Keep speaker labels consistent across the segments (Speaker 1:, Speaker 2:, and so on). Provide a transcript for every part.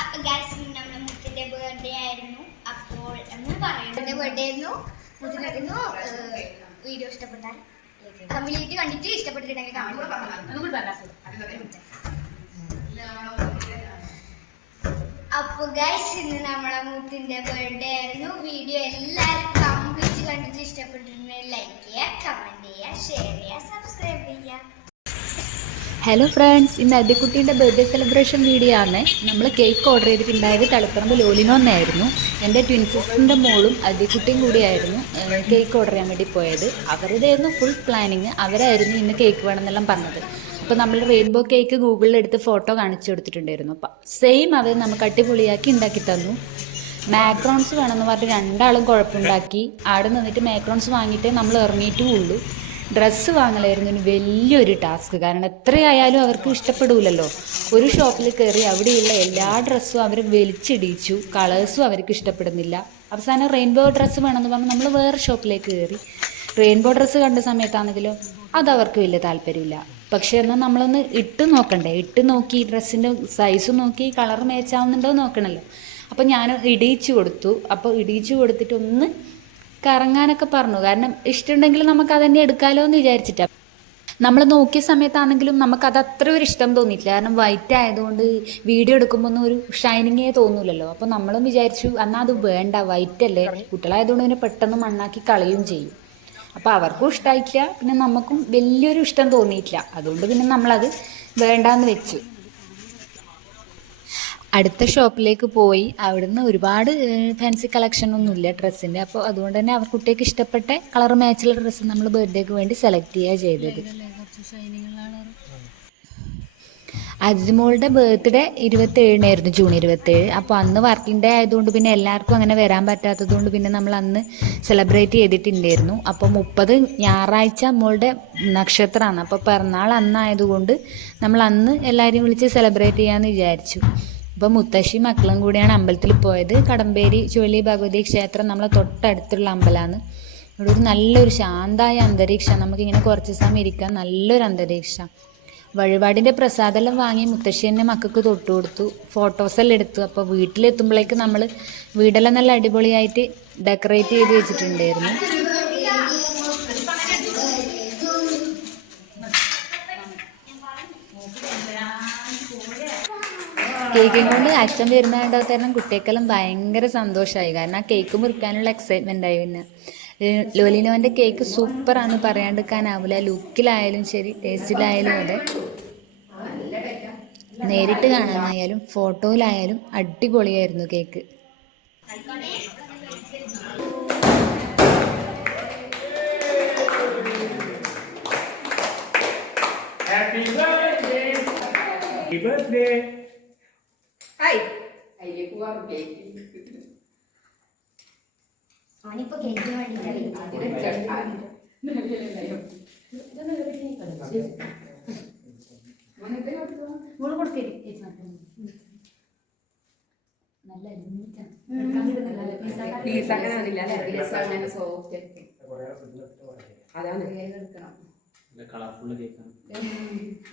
Speaker 1: അപ്പൊ ഗൈസ് നമ്മുടെ മുത്തിന്റെ ബർത്ത്ഡേ ആയിരുന്നു. അപ്പോൾ നമ്മൾ പറയുന്നത് ബർത്ത്ഡേ ആയിരുന്നു. മുത്തിനായിരുന്നു വീഡിയോ ഇഷ്ടപ്പെട്ടാൽ കംപ്ലീറ്റ് കണ്ടിട്ട് ഇഷ്ടപ്പെട്ടിട്ടുണ്ടെങ്കിൽ അപ്പൊ ഗൈസ് ഇന്ന് നമ്മളെ മുത്തിന്റെ ബർത്ത്ഡേ ആയിരുന്നു. വീഡിയോ എല്ലാവരും കംപ്ലീറ്റ് കണ്ടിട്ട് ഇഷ്ടപ്പെട്ടിട്ടുണ്ടെങ്കിൽ ലൈക്ക് ചെയ്യുക കമന്റ് ചെയ്യുക ഷെയർ ചെയ്യുക സബ്സ്ക്രൈബ് ചെയ്യുക.
Speaker 2: ഹലോ ഫ്രണ്ട്സ് ഇന്ന് അതിക്കുട്ടീന്റെ ബർത്ത്ഡേ സെലിബ്രേഷൻ വീഡിയോ ആണ്. നമ്മൾ കേക്ക് ഓർഡർ ചെയ്തിട്ടുണ്ടായത് തളിപ്പറമ്പ് ലോലിനോന്നായിരുന്നു എന്റെ ട്വിൻ സിസ്റ്ററിന്റെ മോളും അതിക്കുട്ടിയും കൂടിയായിരുന്നു കേക്ക് ഓർഡർ ചെയ്യാൻ വേണ്ടി പോയത്. അവരുടെയായിരുന്നു ഫുൾ പ്ലാനിങ് അവരായിരുന്നു ഇന്ന് കേക്ക് വേണമെന്നെല്ലാം പറഞ്ഞത്. അപ്പോൾ നമ്മൾ റെയിൻബോ കേക്ക് ഗൂഗിളിലെടുത്ത് ഫോട്ടോ കാണിച്ചു കൊടുത്തിട്ടുണ്ടായിരുന്നു. അപ്പം സെയിം അവർ നമുക്ക് അടിപൊളിയാക്കി ഉണ്ടാക്കി തന്നു. മാക്രോൺസ് വേണമെന്ന് പറഞ്ഞിട്ട് രണ്ടാളും കുഴപ്പമുണ്ടാക്കി അവിടെ നിന്നിട്ട് മാക്രോൺസ് വാങ്ങിയിട്ടേ നമ്മൾ ഇറങ്ങിയിട്ടും ഉള്ളൂ ഡ്രസ്സ് വാങ്ങലായിരുന്നു ഒരു വലിയൊരു ടാസ്ക്. കാരണം എത്രയായാലും അവർക്ക് ഇഷ്ടപ്പെടില്ലല്ലോ ഒരു ഷോപ്പിൽ കയറി അവിടെയുള്ള എല്ലാ ഡ്രസ്സും അവർ വലിച്ചിടിച്ചു. കളേഴ്സും അവർക്ക് ഇഷ്ടപ്പെടുന്നില്ല. അവസാനം റെയിൻബോ ഡ്രസ്സ് വേണമെന്ന് പറഞ്ഞ് നമ്മൾ വേറെ ഷോപ്പിലേക്ക് കയറി. റെയിൻബോ ഡ്രസ്സ് കണ്ട സമയത്താണെങ്കിലും അത് അവർക്ക് വലിയ താല്പര്യമില്ല. പക്ഷേ എന്നാൽ നമ്മളൊന്ന് ഇട്ട് നോക്കണ്ടേ? ഇട്ട് നോക്കി ഡ്രസ്സിന്റെ സൈസ് നോക്കി കളർ മേച്ചാവുന്നുണ്ടോ നോക്കണമല്ലോ. അപ്പോൾ ഞാൻ ഇടിയിച്ചു കൊടുത്തു. അപ്പോൾ ഇടിയിച്ചു കൊടുത്തിട്ട് ഒന്ന് കറങ്ങാനൊക്കെ പറഞ്ഞു. കാരണം ഇഷ്ടമുണ്ടെങ്കിൽ നമുക്ക് അതന്നെ എടുക്കാലോ എന്ന് വിചാരിച്ചിട്ടാണ് നമ്മൾ നോക്കിയ സമയത്താണെങ്കിലും നമുക്ക് അത് അത്ര ഒരു ഇഷ്ടം തോന്നിയിട്ടില്ല. കാരണം വൈറ്റ് ആയതുകൊണ്ട് വീഡിയോ എടുക്കുമ്പോൾ ഒന്നും ഒരു ഷൈനിങ്ങേ തോന്നൂലല്ലോ. അപ്പോൾ നമ്മളും വിചാരിച്ചു എന്നാൽ അത് വേണ്ട വൈറ്റ് അല്ലേ? കുട്ടികളായതുകൊണ്ട് പിന്നെ പെട്ടെന്ന് മണ്ണാക്കി കളയും ചെയ്യും. അപ്പോൾ അവർക്കും ഇഷ്ടമായിട്ടില്ല പിന്നെ നമുക്കും വലിയൊരു ഇഷ്ടം തോന്നിയിട്ടില്ല. അതുകൊണ്ട് പിന്നെ നമ്മളത് വേണ്ടാന്ന് വെച്ചു. അടുത്ത ഷോപ്പിലേക്ക് പോയി. അവിടുന്ന് ഒരുപാട് ഫാൻസി കളക്ഷൻ ഒന്നുമില്ല ഡ്രസ്സിന്റെ. അപ്പോൾ അതുകൊണ്ട് തന്നെ അവർ കുട്ടിക്ക് ഇഷ്ടപ്പെട്ട കളർ മാച്ചുള്ള ഡ്രസ്സ് നമ്മൾ ബർത്ത്ഡേക്ക് വേണ്ടി സെലക്ട് ചെയ്യുക ചെയ്തത്. അജിമോളുടെ ബർത്ത്ഡേ ഇരുപത്തേഴിനായിരുന്നു ജൂൺ ഇരുപത്തേഴ്. അപ്പോൾ അന്ന് വർക്കിംഗ് ഡേ ആയതുകൊണ്ട് പിന്നെ എല്ലാവർക്കും അങ്ങനെ വരാൻ പറ്റാത്തതുകൊണ്ട് പിന്നെ നമ്മൾ അന്ന് സെലിബ്രേറ്റ് ചെയ്തിട്ടുണ്ടായിരുന്നു. അപ്പോൾ മുപ്പത് ഞായറാഴ്ച മോളുടെ നക്ഷത്രമാണ്. അപ്പോൾ പിറന്നാൾ അന്നായതുകൊണ്ട് നമ്മൾ അന്ന് എല്ലാവരെയും വിളിച്ച് സെലിബ്രേറ്റ് ചെയ്യാമെന്ന് വിചാരിച്ചു. അപ്പോൾ മുത്തശ്ശി മക്കളും കൂടിയാണ് അമ്പലത്തിൽ പോയത്. കടമ്പേരി ചുഴലി ഭഗവതി ക്ഷേത്രം നമ്മളെ തൊട്ടടുത്തുള്ള അമ്പലമാണ്. ഇവിടെ ഒരു നല്ലൊരു ശാന്തമായ അന്തരീക്ഷം. നമുക്കിങ്ങനെ കുറച്ച് സമയം ഇരിക്കാൻ നല്ലൊരു അന്തരീക്ഷം. വഴിപാടിന്റെ പ്രസാദമെല്ലാം വാങ്ങി മുത്തശ്ശി തന്നെ മക്കൾക്ക് തൊട്ട് കൊടുത്തു. ഫോട്ടോസെല്ലാം എടുത്തു. അപ്പോൾ വീട്ടിലെത്തുമ്പോഴേക്ക് നമ്മൾ വീടെല്ലാം നല്ല അടിപൊളിയായിട്ട് ഡെക്കറേറ്റ് ചെയ്ത് വെച്ചിട്ടുണ്ടായിരുന്നു. കേക്കും കൊണ്ട് അച്ഛൻ വരുന്നതുകൊണ്ടത്തേനും കുട്ടികൾക്കെല്ലാം ഭയങ്കര സന്തോഷമായി. കാരണം ആ കേക്ക് മുറിക്കാനുള്ള എക്സൈറ്റ്മെന്റ് ആയി പിന്നെ. ലോലിനോന്റെ കേക്ക് സൂപ്പറാണ് പറയാണ്ടിരിക്കാനാവില്ല ലുക്കിലായാലും ശരി ടേസ്റ്റിലായാലും അതെ. നേരിട്ട് കാണാനായാലും ഫോട്ടോയിലായാലും അടിപൊളിയായിരുന്നു cake.
Speaker 3: Happy birthday! Happy birthday!
Speaker 4: അതിലേക്ക് പോകാം കേക്ക്
Speaker 1: അവനിപ്പോ കേക്കിന് വേണ്ടിയിട്ടാണ്
Speaker 4: പീസ്. അങ്ങനെ വന്നില്ല അല്ലേ പീസ്. അങ്ങനെ സോഫ്റ്റ് അതാണ്. എടുക്കണം
Speaker 3: കളർഫുൾ കേക്കാണ്.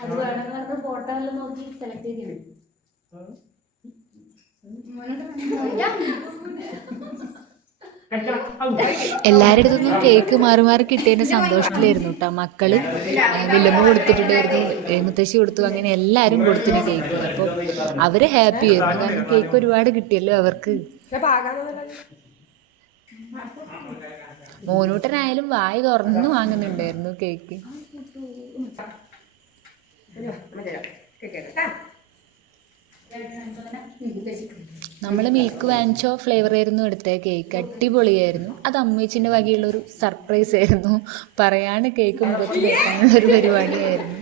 Speaker 2: അത് വേണമെന്ന് ഫോട്ടോ എല്ലാം നോക്കി സെലക്ട് ചെയ്തു എല്ലാവരുടെ അടുത്തൊന്നും കേക്ക് മാറി മാറി കിട്ടിയതിന്റെ സന്തോഷത്തിലായിരുന്നു കേട്ടോ മക്കൾ വില്ലമ്മ കൊടുത്തിട്ടുണ്ടായിരുന്നു മുത്തശ്ശി കൊടുത്തു അങ്ങനെ എല്ലാരും കൊടുത്തിന് കേക്ക്. അപ്പോൾ അവർ ഹാപ്പി ആയിരുന്നു. കാരണം കേക്ക് ഒരുപാട് കിട്ടിയല്ലോ അവർക്ക്. മോനൂട്ടനായാലും വായി തുറന്നു വാങ്ങുന്നുണ്ടായിരുന്നു കേക്ക്. നമ്മൾ മിൽക്ക് വാങ്ങിച്ചോ ഫ്ലേവർ ആയിരുന്നു എടുത്ത കേക്ക് അടിപൊളിയായിരുന്നു. അത് അമ്മേച്ചിന്റെ വകയുള്ള ഒരു സർപ്രൈസ് ആയിരുന്നു. പറയാണ് കേക്ക് മുഖത്ത് വെക്കാനുള്ള ഒരു പരിപാടിയായിരുന്നു.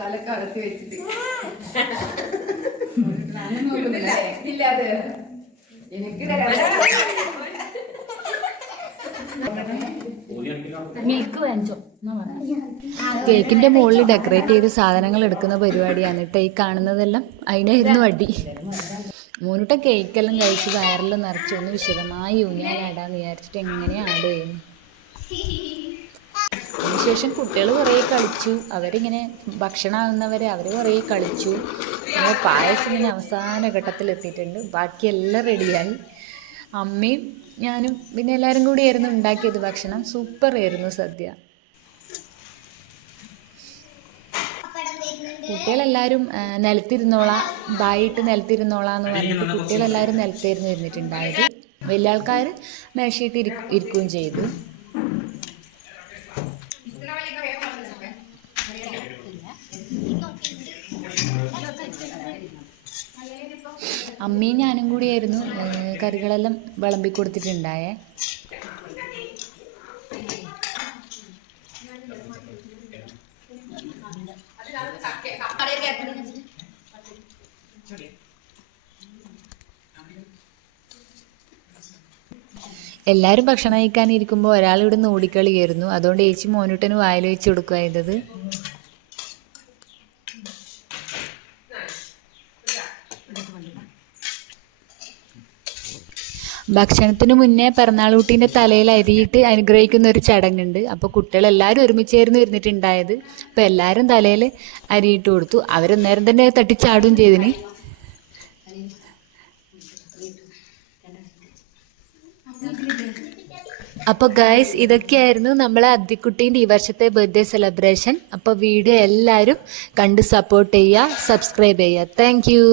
Speaker 4: തലക്കകത്ത് വെച്ചിട്ട്. ഇല്ലാതെ എനിക്ക്
Speaker 2: മിൽക്ക് വാങ്ങിച്ചോ. കേക്കിന്റെ മുകളിൽ ഡെക്കറേറ്റ് ചെയ്ത് സാധനങ്ങൾ എടുക്കുന്ന പരിപാടിയാണ് കേട്ടോ ഈ കാണുന്നതെല്ലാം. അതിനായിരുന്നു അടി മൂന്നുട്ട കേക്കെല്ലാം കഴിച്ച് വയറെല്ലാം നിറച്ച് ഒന്ന് വിശദമായി ഊഞ്ഞാലാടാ വിചാരിച്ചിട്ട് എങ്ങനെ ആടുകയായിരുന്നു അതിനുശേഷം കുട്ടികൾ കുറേ കളിച്ചു. അവരിങ്ങനെ ഭക്ഷണമാകുന്നവരെ അവർ കുറേ കളിച്ചു. അങ്ങനെ പായസം ഇങ്ങനെ അവസാന ഘട്ടത്തിൽ എത്തിയിട്ടുണ്ട്. ബാക്കിയെല്ലാം റെഡിയായി. അമ്മയും ഞാനും പിന്നെ എല്ലാവരും കൂടിയായിരുന്നു ഉണ്ടാക്കിയത് ഭക്ഷണം. സൂപ്പർ ആയിരുന്നു സദ്യ
Speaker 1: പപ്പടം വരുന്നുണ്ട്
Speaker 2: കുട്ടികളെല്ലാവരും നിലത്തിരുന്നോളാം ബായിട്ട് നിലത്തിരുന്നോളാം എന്ന് പറഞ്ഞിട്ട് കുട്ടികളെല്ലാവരും നിലത്തിരുന്ന് ഇരുന്നിട്ടുണ്ടായത്. വലിയ ആൾക്കാർ മേശയിട്ട് ഇരി ഇരിക്കുകയും ചെയ്തു. അമ്മയും ഞാനും കൂടിയായിരുന്നു കറികളെല്ലാം വിളമ്പി കൊടുത്തിട്ടുണ്ടായേ. എല്ലാവരും ഭക്ഷണം ഒരാൾ ഇവിടെ നിന്ന് ഓടിക്കളിയായിരുന്നു. അതുകൊണ്ട് ചേച്ചി മോനുട്ടന് വായിൽ വെച്ച് കൊടുക്കുക ചെയ്തത്. ഭക്ഷണത്തിന് മുന്നേ പിറന്നാളൂട്ടീന്റെ തലയിൽ അരിയിട്ട് അനുഗ്രഹിക്കുന്ന ഒരു ചടങ്ങുണ്ട്. അപ്പോൾ കുട്ടികളെല്ലാവരും ഒരുമിച്ചായിരുന്നു ഇരുന്നിട്ടുണ്ടായത്. അപ്പോൾ എല്ലാരും തലയിൽ അരിയിട്ട് കൊടുത്തു. അവരന്നേരം തന്നെ തട്ടിച്ചാടും ചെയ്തിന്. അപ്പോൾ ഗൈസ് ഇതൊക്കെയായിരുന്നു നമ്മളെ അദ്ദിക്കുട്ടീന്റെ ഈ വർഷത്തെ ബർത്ത്ഡേ സെലിബ്രേഷൻ അപ്പോൾ വീഡിയോ എല്ലാവരും കണ്ട് സപ്പോർട്ട് ചെയ്യുക സബ്സ്ക്രൈബ് ചെയ്യുക. Thank you